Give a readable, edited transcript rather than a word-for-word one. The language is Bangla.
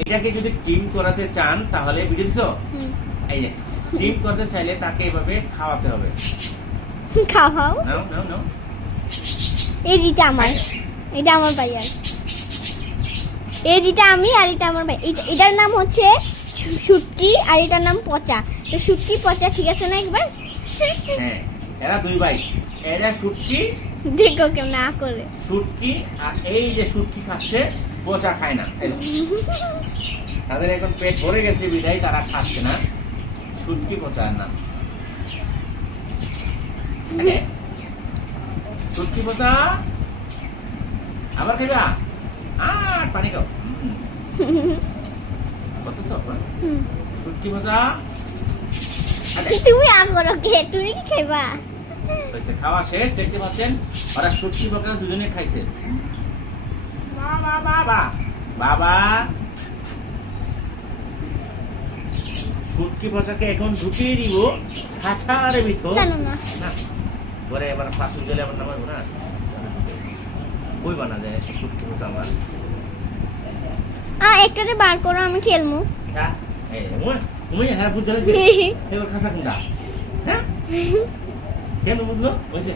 এটাকে যদি ডিম করাতে চান তাহলে বুঝেছো, এই যে ডিম করতে চাইলে তাকে এভাবে খাওয়াতে হবে। খাওয়াও। নাও নাও নাও। এই যেটা আমার, এটা আমার ভাইয়ার। এই যেটা আমি আর এটা আমার ভাই। এটার নাম হচ্ছে শুটকি আর এটার নাম পচা। তো শুটকি পচা ঠিক আছে না একবার? হ্যাঁ, এরা দুই ভাই। এরা শুটকি, দেখো কেমন না করে। শুটকি আর এই যে শুটকি খাচ্ছে, পচা খায় না। এই দেখো। তাদের এখন পেট ভরে গেছে বিধায় তারা খাচ্ছে না শুটকি পচার নাম। শুটকি পচা আবার খাইবা, আর পানি খাও। কত সব শুটকি পচা। তুমি আগরো কে, তুমি কি খাইবা? হয়েছে, খাওয়া শেষ। দেখতে পাচ্ছেন ওরা শুটকি পচা দুজনে খাইছে। বাবা বাবা বাবা, শুটকি পচাকে এখন ঢুকিয়ে দিব খাঁচার ভিতর। জানো না না, পরে এবার পাঁচুর গেলে আবার নামাবো না, কই বানা যায় শুটকি পচা আমার। একটাতে বার করো, আমি খেলবো। হ্যাঁ, হ্যাঁ বুঝতে এবার খাঁচা কোনটা? হ্যাঁ কেন বুঝলো? হয়েছে।